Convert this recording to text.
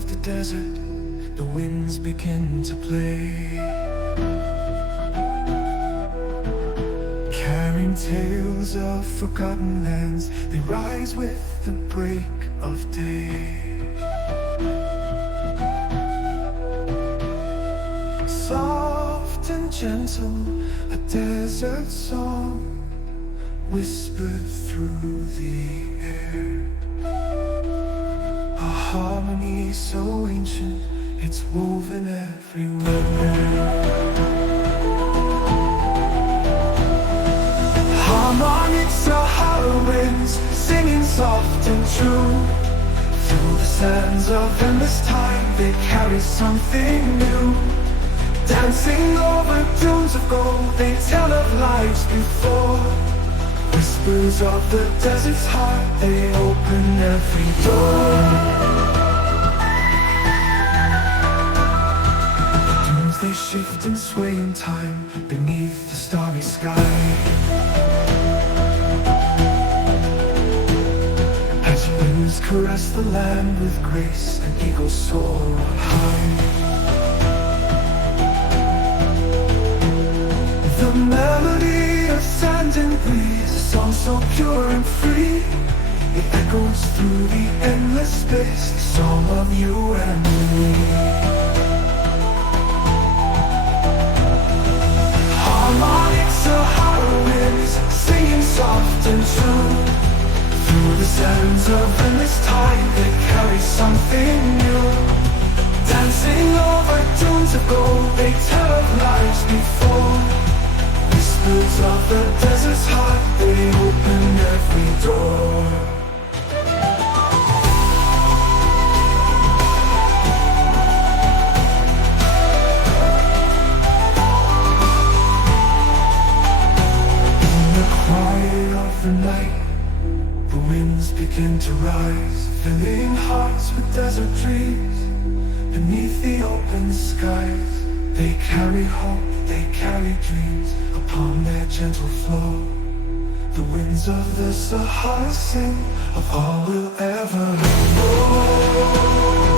of the desert, the winds begin to play, carrying tales of forgotten lands. They rise with the break of day. Soft and gentle, a desert song whispered through the air. A harmony so ancient, it's woven everywhere. Harmonic Sahara winds, singing soft and true. Through the sands of endless time, they carry something new. Dancing over dunes of gold, they tell of lives before. Whispers of the desert's heart, they open every door. The dunes they shift and sway in time beneath the starry sky. As winds caress the land with grace and eagles soar on high. The melody of sand and breeze, a song so pure and free. It echoes through the endless space, the song of you and me. Harmonic Sahara winds, singing soft and true. Through the sands of endless time, they carry something new. Dancing over dunes of gold, they tell of lives before. Whispers of the desert's heart, they open every door. In the quiet of the night, the winds begin to rise, filling hearts with desert dreams. Beneath the open skies, they carry hope, they carry dreams upon their gentle flow. The winds of the Sahara sing of all we'll ever know.